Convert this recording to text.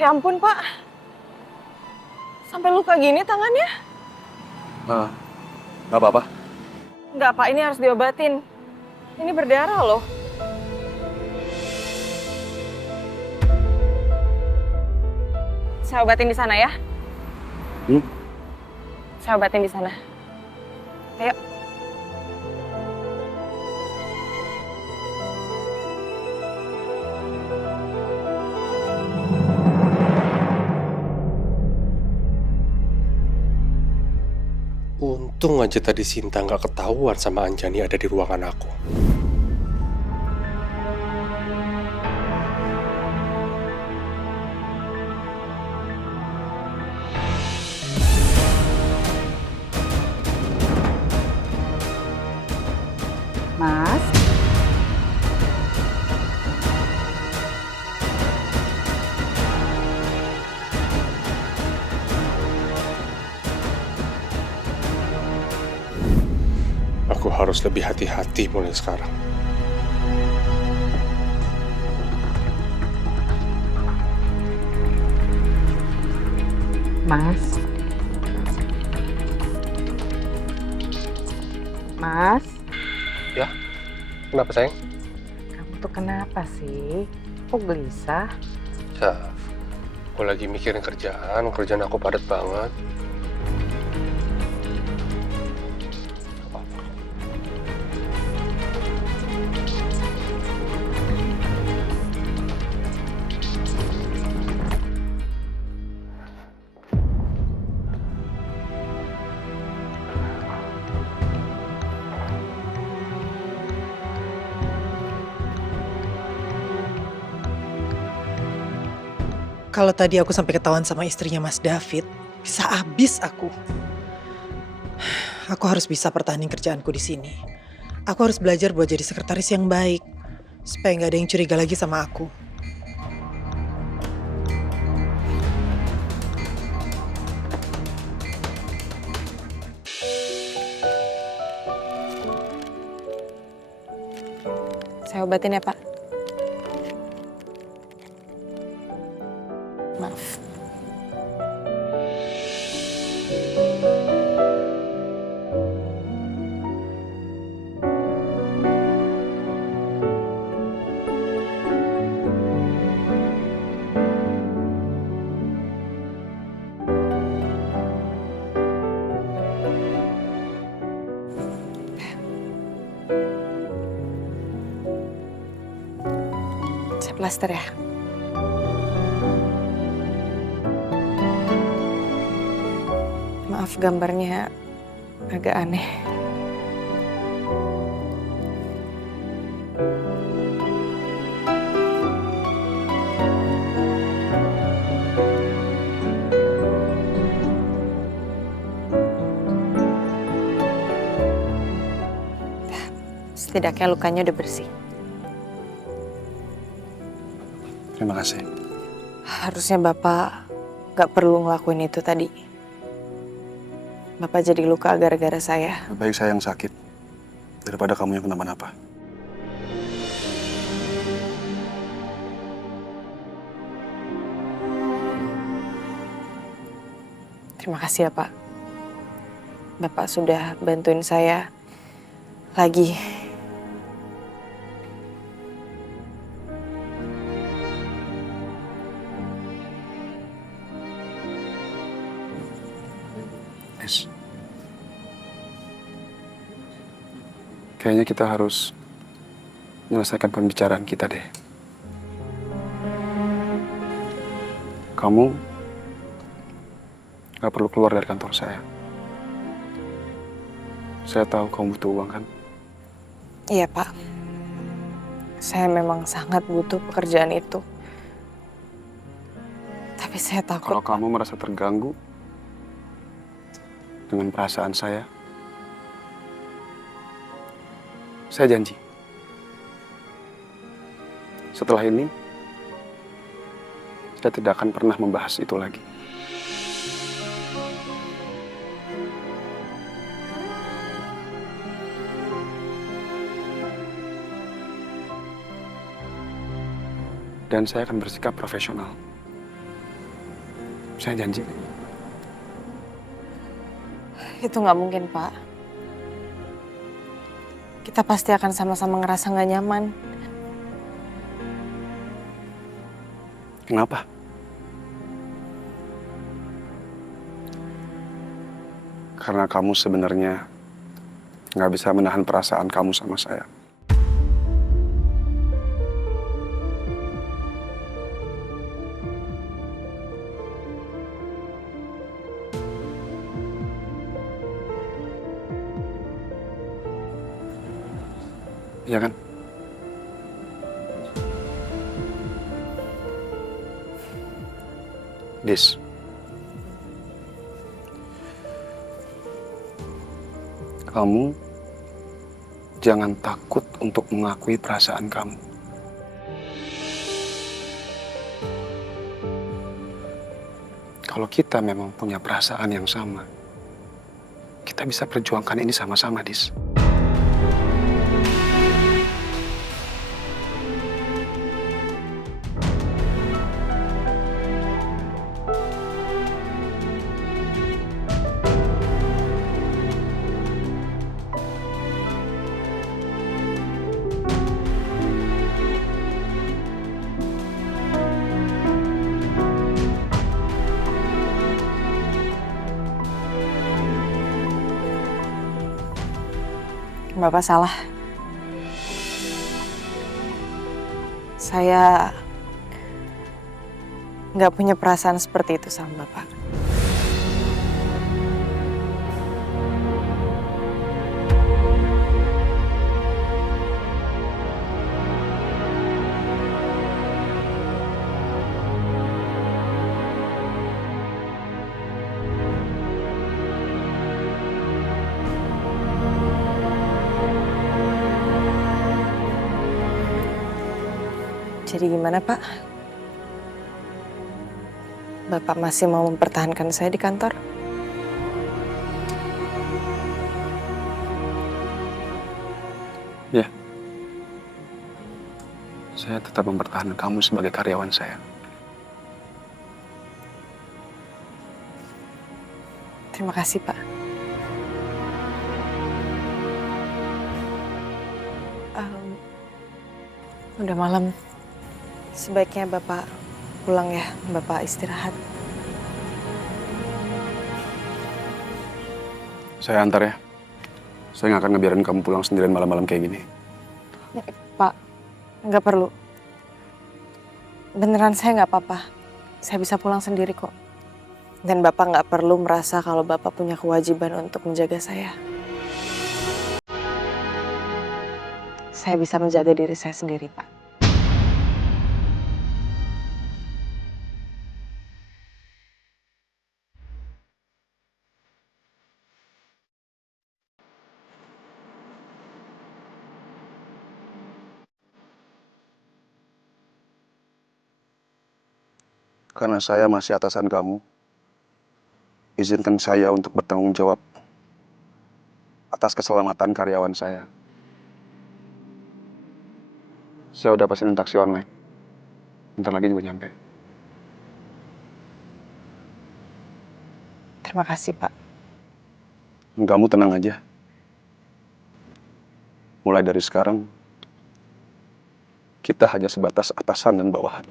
Ya ampun, Pak. Sampai luka gini tangannya. Nggak apa-apa. Enggak, Pak. Ini harus diobatin. Ini berdarah loh. Saya obatin di sana ya. Saya obatin di sana. Ayo. Untung aja tadi Sinta nggak ketahuan sama Anjani ada di ruangan aku. Mas, Aku harus lebih hati-hati mulai sekarang. Mas. Mas, Ya, kenapa sayang? kamu tuh kenapa sih? Kok gelisah? Ya, aku lagi mikirin kerjaan aku padat banget. Kalau tadi aku sampai ketahuan sama istrinya Mas David, bisa habis aku. Aku harus bisa pertahanin kerjaanku di sini. Aku harus belajar buat jadi sekretaris yang baik, supaya nggak ada yang curiga lagi sama aku. Saya obatin ya, Pak. Maaf. Saya plaster ya. Maaf gambarnya agak aneh. Setidaknya lukanya udah bersih. Terima kasih. Harusnya Bapak gak perlu ngelakuin itu tadi. Bapak jadi luka gara-gara saya. Baik saya yang sakit daripada kamu yang kenapa-napa. Terima kasih ya, Pak. Bapak sudah bantuin saya lagi. Nis, kayaknya kita harus menyelesaikan pembicaraan kita deh. Kamu gak perlu keluar dari kantor saya. Saya tahu kamu butuh uang kan? Iya, Pak. Saya memang sangat butuh pekerjaan itu. Tapi saya takut. Kalau kamu merasa terganggu dengan perasaan saya janji. Setelah ini, saya tidak akan pernah membahas itu lagi. Dan saya akan bersikap profesional. Saya janji. Itu nggak mungkin, Pak. Kita pasti akan sama-sama ngerasa nggak nyaman. Kenapa? Karena kamu sebenarnya nggak bisa menahan perasaan kamu sama saya. Iya kan? Dis. Kamu jangan takut untuk mengakui perasaan kamu. Kalau kita memang punya perasaan yang sama, kita bisa perjuangkan ini sama-sama, Dis. Bapak salah. Saya nggak punya perasaan seperti itu sama Bapak. Jadi gimana, Pak? Bapak masih mau mempertahankan saya di kantor? Ya. Saya tetap mempertahankan kamu sebagai karyawan saya. Terima kasih, Pak. Udah malam. Sebaiknya Bapak pulang ya, Bapak istirahat. Saya antar ya. Saya nggak akan ngebiarin kamu pulang sendirian malam-malam kayak gini. Pak, nggak perlu. Beneran saya nggak apa-apa. Saya bisa pulang sendiri kok. Dan Bapak nggak perlu merasa kalau Bapak punya kewajiban untuk menjaga saya. Saya bisa menjaga diri saya sendiri, Pak. Karena saya masih atasan kamu, izinkan saya untuk bertanggung jawab atas keselamatan karyawan saya. Saya udah pesenin taksi online. Bentar lagi juga nyampe. Terima kasih, Pak. Kamu tenang aja. Mulai dari sekarang, kita hanya sebatas atasan dan bawahan.